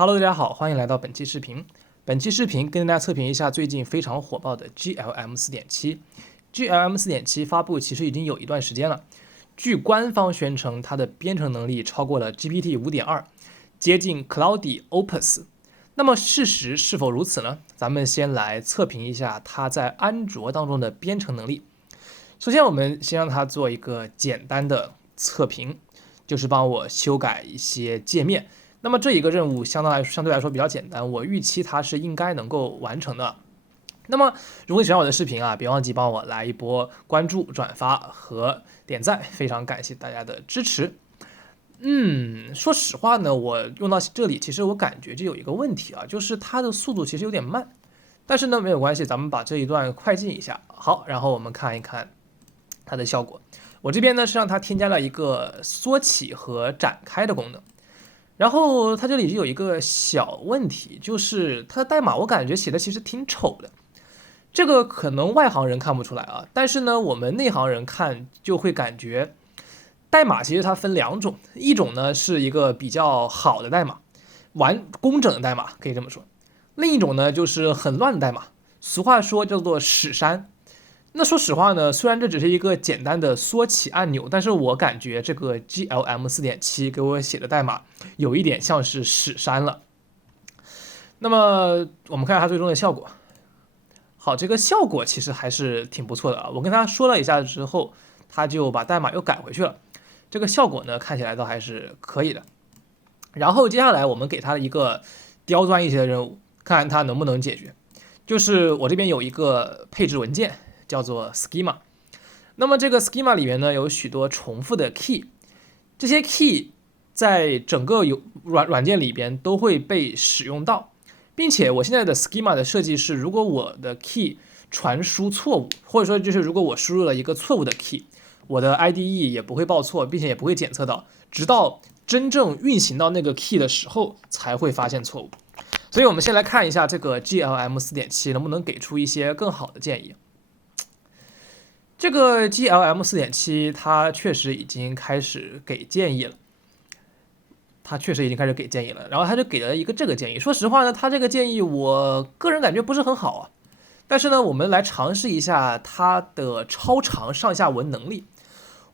Hello， 大家好，歡迎來到本期視頻。本期視頻跟大家測評一下最近非常火爆的 GLM 4.7。GLM 4.7發布其實已經有一段時間了，據官方宣稱，它的編程能力超過了 GPT 5.2，接近 Claude Opus。那麼事實是否如此呢？咱們先來測評一下它在安卓當中的編程能力。首先，我們先讓它做一個簡單的測評，就是幫我修改一些界面。那麼這一個任務相對來說比較簡單，我預期它是應該能夠完成的。那麼如果你喜歡我的視頻啊，別忘記幫我來一波關注、轉發和點讚，非常感謝大家的支持。說實話呢，我用到這裡，其實我感覺就有一個問題啊，就是它的速度其實有點慢。但是呢，沒有關係，咱們把這一段快進一下。好，然後我們看一看它的效果。我這邊呢是讓它添加了一個縮起和展開的功能。然後它這裡就有一個小問題，就是它的代碼我感覺寫的其實挺醜的，這個可能外行人看不出來啊，但是呢我們內行人看就會感覺代碼其實它分兩種，一種呢是一個比較好的代碼，工整的代碼可以這麼說，另一種呢就是很亂的代碼，俗話說叫做屎山。那說實話呢，雖然這只是一個簡單的縮起按鈕，但是我感覺這個 GLM 4.7 給我寫的代碼有一點像是屎山了。那麼我們看看它最終的效果。好，這個效果其實還是挺不錯的啊。我跟他說了一下之後，他就把代碼又改回去了。這個效果呢，看起來倒還是可以的。然後接下來我們給他一個刁鑽一些的任務，看看他能不能解決。就是我這邊有一個配置文件，叫做 schema。那麼這個 schema 裡面呢，有許多重複的 key， 這些 key 在整個軟件裡邊都會被使用到，並且我現在的 schema 的設計是，如果我的 key 傳輸錯誤，或者說就是如果我輸入了一個錯誤的 key， 我的 IDE 也不會報錯，並且也不會檢測到，直到真正運行到那個 key 的時候才會發現錯誤。所以我們先來看一下這個 GLM 4.7 能不能給出一些更好的建議。這個 GLM 4.7 它確實已經開始給建議了，然後他就給了一個這個建議。說實話呢，他這個建議我個人感覺不是很好啊。但是呢，我們來嘗試一下它的超長上下文能力。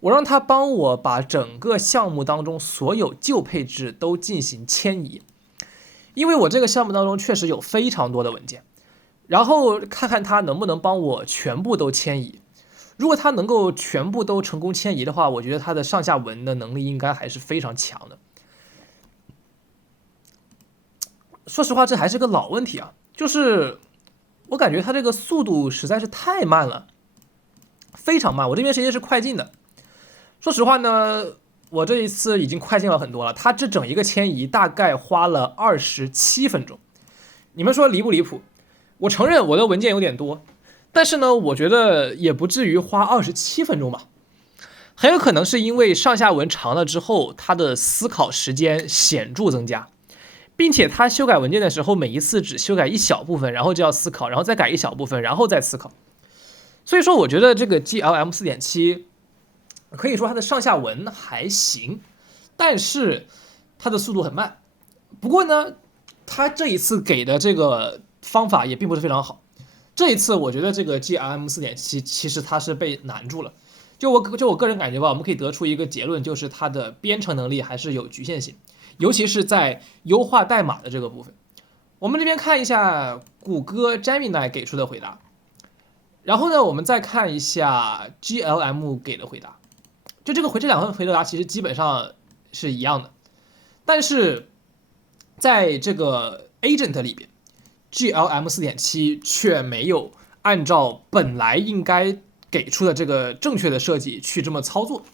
我讓他幫我把整個項目當中所有舊配置都進行遷移，因為我這個項目當中確實有非常多的文件，然後看看他能不能幫我全部都遷移。如果它能夠全部都成功遷移的話，我覺得它的上下文的能力應該還是非常強的。說實話，這還是個老問題啊，就是我感覺它這個速度實在是太慢了，非常慢。我這邊實際是快進的。說實話呢，我這一次已經快進了很多了，它這整一個遷移大概花了27分鐘。你們說離不離譜？我承認我的文件有點多。但是呢，我覺得也不至於花27分鐘吧，很有可能是因為上下文長了之後，它的思考時間顯著增加，並且它修改文件的時候，每一次只修改一小部分，然後就要思考，然後再改一小部分，然後再思考。所以說，我覺得這個 GLM 4.7可以說它的上下文還行，但是它的速度很慢。不過呢，它這一次給的這個方法也並不是非常好。這一次我覺得這個 GLM 4.7其實它是被難住了，就我個人感覺吧，我們可以得出一個結論，就是它的編程能力還是有局限性，尤其是在優化代碼的這個部分。我們這邊看一下谷歌 Gemini 給出的回答，然後呢我們再看一下 GLM 給的回答，这两份回答其實基本上是一樣的，但是在這個 Agent 裡邊GLM 4.7 卻沒有按照本來應該給出的這個正確的設計去這麼操作，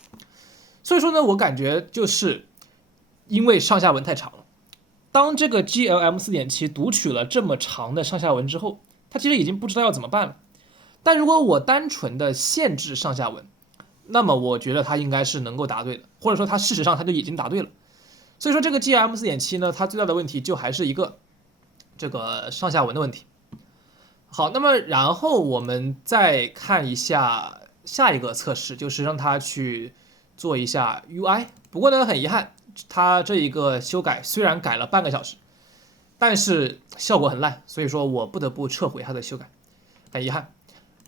所以說呢，我感覺就是因為上下文太長了。當這個 GLM 4.7 讀取了這麼長的上下文之後，它其實已經不知道要怎麼辦了。但如果我單純的限制上下文，那麼我覺得它應該是能夠答對的，或者說它事實上它就已經答對了。所以說這個 GLM 4.7 呢，它最大的問題就還是一個這個上下文的問題。好，那麼然後我們再看一下下一個測試，就是讓它去做一下 UI。不過呢，很遺憾，它這一個修改雖然改了半個小時，但是效果很爛，所以說我不得不撤回它的修改，很遺憾。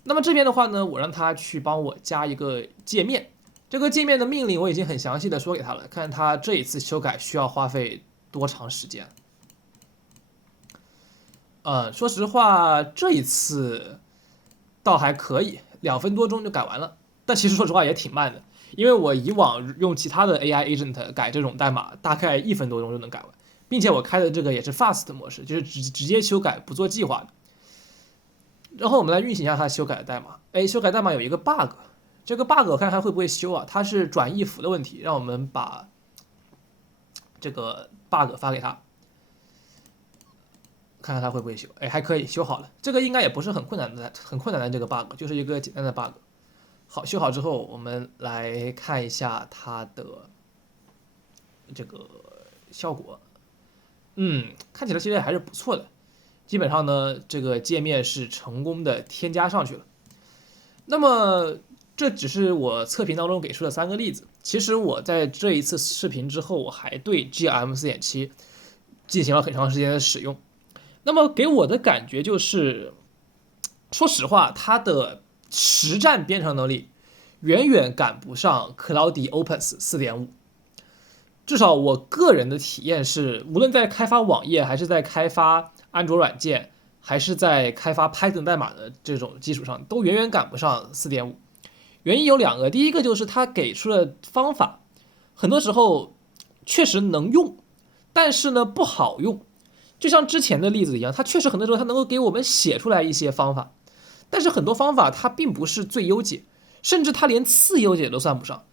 那麼這邊的話呢，我讓他去幫我加一個界面，這個界面的命令我已經很詳細的說給他了，看他這一次修改需要花費多長時間。說實話，這一次倒還可以，2分多鐘就改完了。但其實說實話也挺慢的，因為我以往用其他的 AI agent 改這種代碼，大概1分多鐘就能改完。並且我開的這個也是 fast 模式，就是直接修改不做計劃的。然後我們來運行一下它修改的代碼。修改代碼有一個 bug， 這個 bug 我看它會不會修啊？它是轉譯符的問題，讓我們把這個 bug 發給他，看看它會不會修。還可以修好了，這個應該也不是很困難的這個 bug， 就是一個簡單的 bug。好，修好之後我們來看一下它的這個效果。看起來其實還是不錯的。基本上呢，這個界面是成功的添加上去了。那麼這只是我測評當中給出的3個例子。其實我在這一次視頻之後，我還對 GLM 4.7進行了很長時間的使用。那麼給我的感覺就是，說實話，它的實戰編程能力遠遠趕不上 Cloudy Opus 4.5。至少我個人的體驗是，無論在開發網頁，還是在開發安卓軟件，還是在開發 Python 代碼的這種基礎上，都遠遠趕不上 4.5。原因有2個，第一個就是它給出的方法，很多時候確實能用，但是呢不好用。就像之前的例子一樣，它確實很多時候它能夠給我們寫出來一些方法，但是很多方法它並不是最優解，甚至它連次優解都算不上。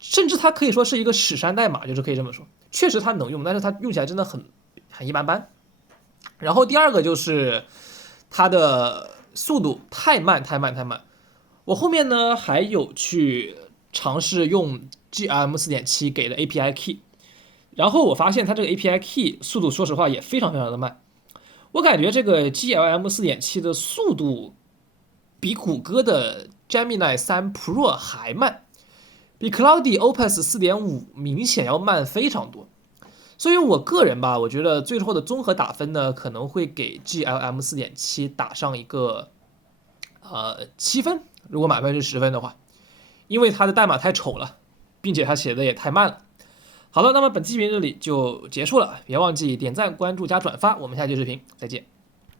甚至它可以說是一個屎山代碼，就是可以這麼說。確實它能用，但是它用起來真的很一般般。然後第2個就是它的速度太慢。我後面呢還有去嘗試用 GLM 4.7 給的 API key， 然後我發現它這個 API key 速度說實話也非常的慢。我感覺這個 GLM 4.7 的速度比谷歌的 Gemini 3 Pro 還慢。比 Cloudy Opus 4.5 明顯要慢非常多，所以我個人吧，我覺得最後的綜合打分呢，可能會給 GLM 4.7 打上一個7分，如果滿分是10分的話，因為它的代碼太醜了，並且它寫的也太慢了。好了，那麼本期視頻這裡就結束了，別忘記點讚、關注加轉發，我們下期視頻再見。